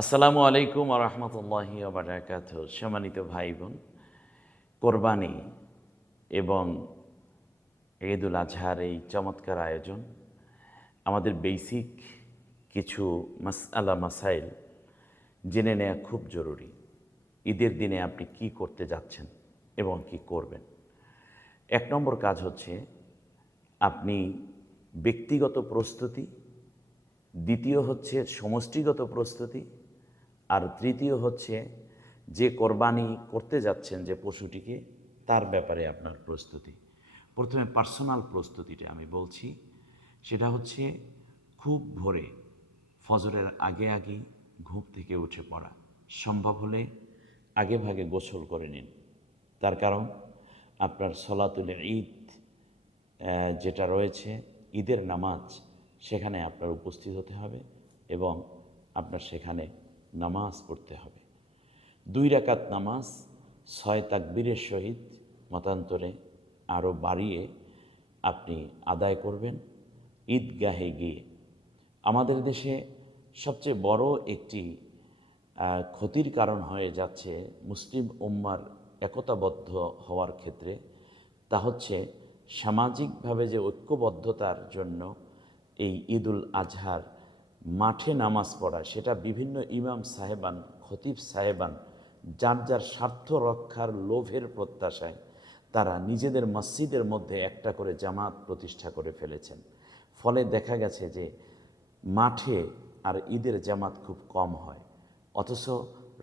আসসালামু আলাইকুম ওয়া রাহমাতুল্লাহি ওয়া বারাকাতুহু। সম্মানিত ভাই বোন, কোরবানি এবং ঈদুল আজহার এই চমৎকার আয়োজন আমাদের বেসিক কিছু মাসআলা মাসাইল জেনে নেওয়া খুব জরুরি। ঈদের দিনে আপনি কি করতে যাচ্ছেন এবং কি করবেন। এক নম্বর কাজ হচ্ছে আপনি ব্যক্তিগত প্রস্তুতি, দ্বিতীয় হচ্ছে সমষ্টিগত প্রস্তুতি, আর তৃতীয় হচ্ছে যে কোরবানি করতে যাচ্ছেন যে পশুটিকে তার ব্যাপারে আপনার প্রস্তুতি। প্রথমে পার্সোনাল প্রস্তুতিটা আমি বলছি, সেটা হচ্ছে খুব ভোরে ফজরের আগে আগে ঘুম থেকে উঠে পড়া, সম্ভব হলে আগে ভাগে গোসল করে নিন। তার কারণ আপনার সলাতুল ঈদ যেটা রয়েছে, ঈদের নামাজ, সেখানে আপনার উপস্থিত হতে হবে এবং আপনার সেখানে নামাজ পড়তে হবে। 2 রাকাত নামাজ 6 তাকবীরের সহিত মতান্তরে আরও বাড়িয়ে আপনি আদায় করবেন ঈদগাহে গিয়ে। আমাদের দেশে সবচেয়ে বড় একটি ক্ষতির কারণ হয়ে যাচ্ছে মুসলিম উম্মার একতাবদ্ধ হওয়ার ক্ষেত্রে, তা হচ্ছে সামাজিকভাবে যে ঐক্যবদ্ধতার জন্য এই ঈদুল আজহার মাঠে নামাজ পড়া, সেটা বিভিন্ন ইমাম সাহেবান, খতিব সাহেবান যার যার স্বার্থ রক্ষার লোভের প্রত্যাশায় তারা নিজেদের মসজিদের মধ্যে একটা করে জামাত প্রতিষ্ঠা করে ফেলেছেন। ফলে দেখা গেছে যে মাঠে আর ঈদের জামাত খুব কম হয়। অথচ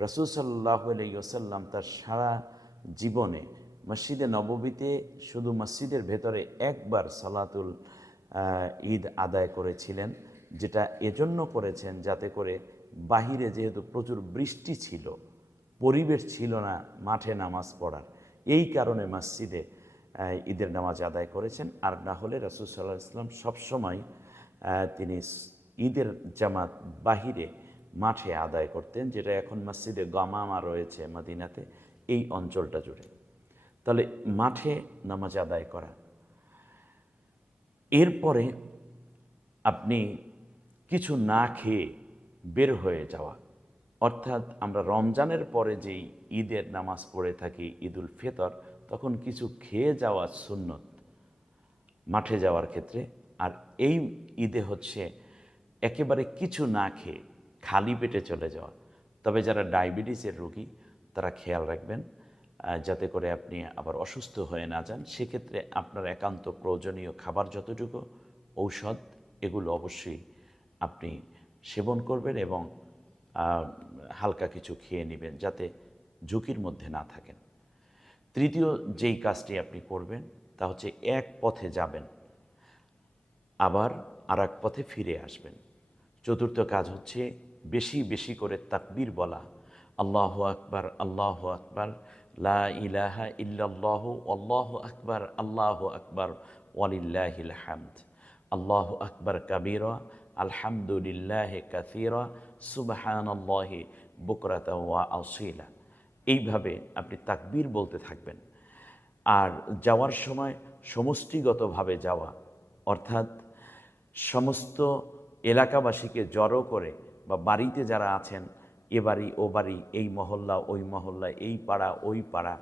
রাসূল সাল্লাল্লাহু আলাইহি ওয়াসাল্লাম তার সারা জীবনে মসজিদে নববীতে শুধু মসজিদের ভেতরে একবার সালাতুল ঈদ আদায় করেছিলেন, যেটা এজন্য করেছেন যাতে করে বাহিরে যেহেতু প্রচুর বৃষ্টি ছিল, পরিবেশ ছিল না মাঠে নামাজ পড়ার, এই কারণে মসজিদে ঈদের নামাজ আদায় করেছেন। আর না হলে রাসূল সাল্লাল্লাহু আলাইহি ওয়াসাল্লাম সবসময় তিনি ঈদের জামাত বাহিরে মাঠে আদায় করতেন, যেটা এখন মসজিদে গামামা রয়েছে মদিনাতে, এই অঞ্চলটা জুড়ে। তাহলে মাঠে নামাজ আদায় করা, এরপরে আপনি কিছু না খেয়ে বের হয়ে যাওয়া, অর্থাৎ আমরা রমজানের পরে যেই ঈদের নামাজ পড়ে থাকি ঈদুল ফিতর, তখন কিছু খেয়ে যাওয়া সুন্নত মাঠে যাওয়ার ক্ষেত্রে। আর এই ঈদে হচ্ছে একেবারে কিছু না খেয়ে খালি পেটে চলে যাওয়া। তবে যারা ডায়াবেটিসের রোগী তারা খেয়াল রাখবেন যাতে করে আপনি আবার অসুস্থ হয়ে না যান। সেক্ষেত্রে আপনার একান্ত প্রয়োজনীয় খাবার যতটুকু, ঔষধ, এগুলো অবশ্যই আপনি সেবন করবেন এবং হালকা কিছু খেয়ে নেবেন যাতে ঝুঁকির মধ্যে না থাকেন। তৃতীয় যেই কাজটি আপনি করবেন তা হচ্ছে এক পথে যাবেন, আবার আর এক পথে ফিরে আসবেন। চতুর্থ কাজ হচ্ছে বেশি বেশি করে তাকবীর বলা, আল্লাহু আকবার, আল্লাহু আকবার, লা ইলাহা ইল্লাল্লাহু, আল্লাহু আকবার, আল্লাহু আকবার, ওয়ালিল্লাহিল হামদ, আল্লাহু আকবার কাবীরা, আলহামদুলিল্লাহি কাসীরা, সুবহানাল্লাহি বুকরাতাও ওয়া আসীলা। এইভাবে আপনি তাকবীর বলতে থাকবেন। আর যাওয়ার সময় সমষ্টিগতভাবে যাওয়া, অর্থাৎ সমস্ত এলাকাবাসীকে জড়ো করে, বা বাড়িতে যারা আছেন এ বাড়ি ও বাড়ি, এই মহল্লা ওই মহল্লা, এই পাড়া ওই পাড়া,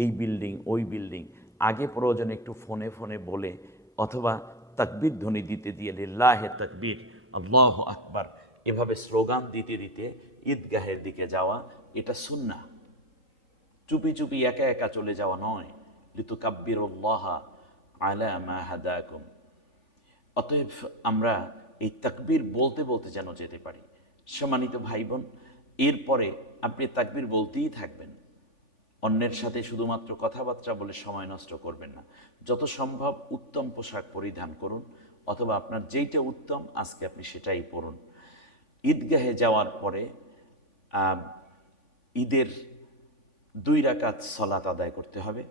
এই বিল্ডিং ওই বিল্ডিং, আগে প্রয়োজনে একটু ফোনে ফোনে বলে অথবা তাকবীর ধ্বনি দিতে দিয়ে লিল্লাহে তাকবীর, আল্লাহু আকবার, এভাবে স্লোগান দিতে দিতে ঈদগাহের দিকে যাওয়া, এটা সুন্নাহ। চুপি চুপি একা একা চলে যাওয়া নয়, লিতুকাব্বিরুল্লাহা আলা মা হাদাকুম। অতএব আমরা এই তাকবীর বলতে বলতে যেন যেতে পারি। সম্মানিত ভাই বোন, এরপরে আপনি তাকবীর বলতেই থাকবেন। অন্যের সাথে শুধুমাত্র কথাবার্তা বলে সময় নষ্ট করবেন না। যত সম্ভব উত্তম পোশাক পরিধান করুন, অথবা আপনার যেইটা উত্তম আজকে আপনি সেটাই পরুন। ঈদগাহে যাওয়ার পরে ঈদের 2 রাকাত সালাত আদায় করতে হবে।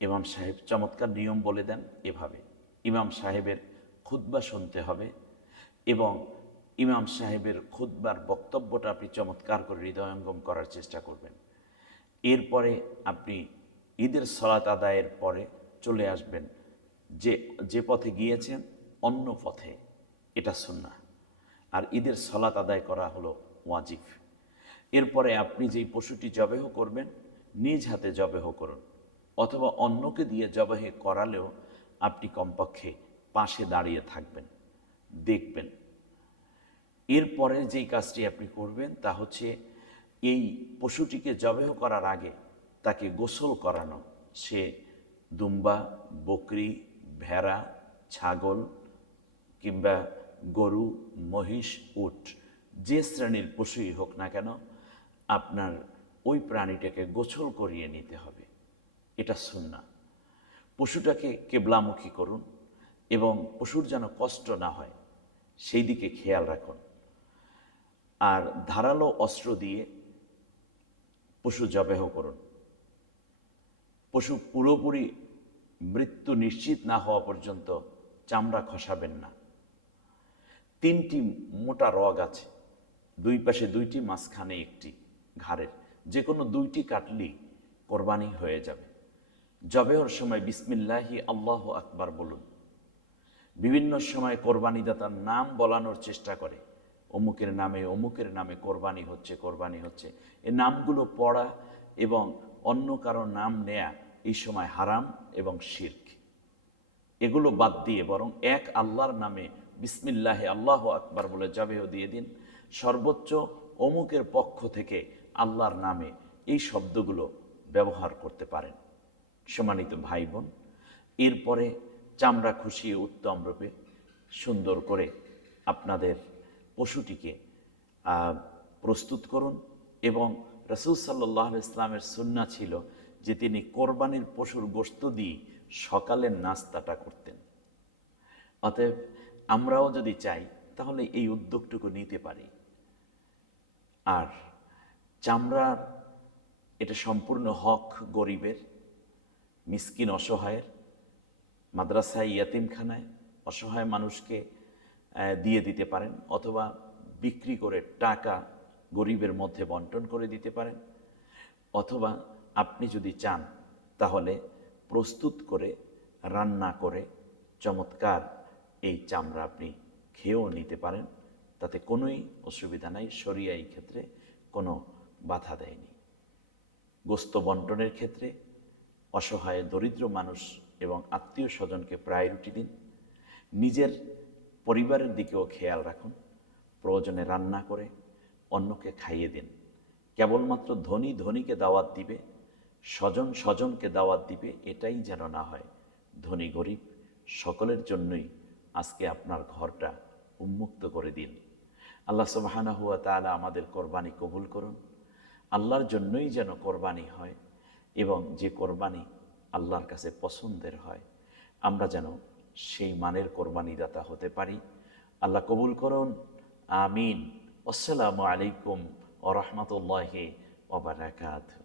ইমাম সাহেব চমৎকার নিয়ম বলে দেন, এভাবে ইমাম সাহেবের খুতবা শুনতে হবে এবং ইমাম সাহেবের খুতবার বক্তব্যটা আপনি চমৎকার করে হৃদয়ঙ্গম করার চেষ্টা করবেন। এরপরে আপনি ঈদের সালাত আদায়ের পরে চলে আসবেন যে পথে গিয়েছেন অন্য পথে, এটা সুন্নাহ। আর ঈদের সালাত আদায় করা হলো ওয়াজিব। এরপরে আপনি যেই পশুটি জবেহ করবেন নিজ হাতে জবেহ করুন, অথবা অন্যকে দিয়ে জবেহ করালেও আপনি কমপক্ষে পাশে দাঁড়িয়ে থাকবেন, দেখবেন। এরপরে যেই কাজটি আপনি করবেন তা হচ্ছে এই পশুটিকে জবেহ করার আগে তাকে গোসল করানো। সে দুম্বা, বকরি, ভেড়া, ছাগল কিংবা গরু, মহিষ, উট, যে শ্রেণীর পশুই হোক না কেন আপনার ওই প্রাণীটাকে গোসল করিয়ে নিতে হবে। এটা সুন্নাহ। পশুটাকে কেবলামুখী করুন এবং পশুর যেন কষ্ট না হয় সেই দিকে খেয়াল রাখুন। আর ধারালো অস্ত্র দিয়ে পশু জবেহ করুন। পশু পুরোপুরি মৃত্যু নিশ্চিত না হওয়া পর্যন্ত চামড়া খসাবেন না। 3টি মোটা রগ আছে, দুই পাশে 2টি, মাঝখানে 1টি, ঘাড়ের যে কোনো 2টি কাটলেই কোরবানি হয়ে যাবে। জবেহর সময় বিসমিল্লাহি আল্লাহু আকবার বলুন। বিভিন্ন সময় কোরবানিদাতার নাম বলানোর চেষ্টা করে, অমুকের নামে কোরবানি হচ্ছে। এই নামগুলো পড়া এবং অন্য কারো নাম নেয়া এই সময় হারাম এবং শিরক। এগুলো বাদ দিয়ে বরং এক আল্লাহর নামে বিসমিল্লাহে আল্লাহু আকবার বলে জবেহ দিয়ে দিন। সর্বোচ্চ অমুকের পক্ষ থেকে আল্লাহর নামে এই শব্দগুলো ব্যবহার করতে পারেন। সম্মানিত ভাই বোন, এরপরে চামড়া খুশিয়ে উত্তম রূপে সুন্দর করে আপনাদের পশুটিকে প্রস্তুত করুন। এবং রাসূল সাল্লাল্লাহু আলাইহি ইসলামের সুন্নাহ ছিল যে তিনি কোরবানির পশুর গোশত দিয়ে সকালের নাস্তাটা করতেন। অতএব আমরাও যদি চাই তাহলে এই উদ্যোগটুকু নিতে পারি। আর চামড়ার এটা সম্পূর্ণ হক গরিবের, মিসকিন, অসহায়ের, মাদ্রাসায়, ইয়াতিমখানায় অসহায় মানুষকে দিয়ে দিতে পারেন, অথবা বিক্রি করে টাকা গরিবের মধ্যে বন্টন করে দিতে পারেন, অথবা আপনি যদি চান তাহলে প্রস্তুত করে রান্না করে চমৎকার এই চামড়া আপনি খেয়েও নিতে পারেন। তাতে কোনোই অসুবিধা নাই, শরিয়া এই ক্ষেত্রে কোনো বাধা দেয়নি। গোস্ত বন্টনের ক্ষেত্রে অসহায় দরিদ্র মানুষ এবং আত্মীয় স্বজনকে প্রায়োরিটি দিন। নিজের পরিবারের দিকেও খেয়াল রাখুন। প্রয়োজনে রান্না করে অন্যকে খাইয়ে দিন। কেবলমাত্র ধনী ধনীকে দাওয়াত দিবে, স্বজন স্বজনকে দাওয়াত দিবে, এটাই যেন না হয়। ধনী গরিব সকলের জন্যই আজকে আপনার ঘরটা উন্মুক্ত করে দিন। আল্লাহ সুবহানাহু ওয়া তাআলা আমাদের কোরবানি কবুল করুন। আল্লাহর জন্যই যেন কোরবানি হয় এবং যে কোরবানি আল্লাহর কাছে পছন্দের হয়, আমরা যেন সেই মানের কোরবানিদাতা হতে পারি। আল্লাহ কবুল করুন, আমিন। আসসালামু আলাইকুম ওয়া রাহমাতুল্লাহি ওয়া বারাকাতুহু।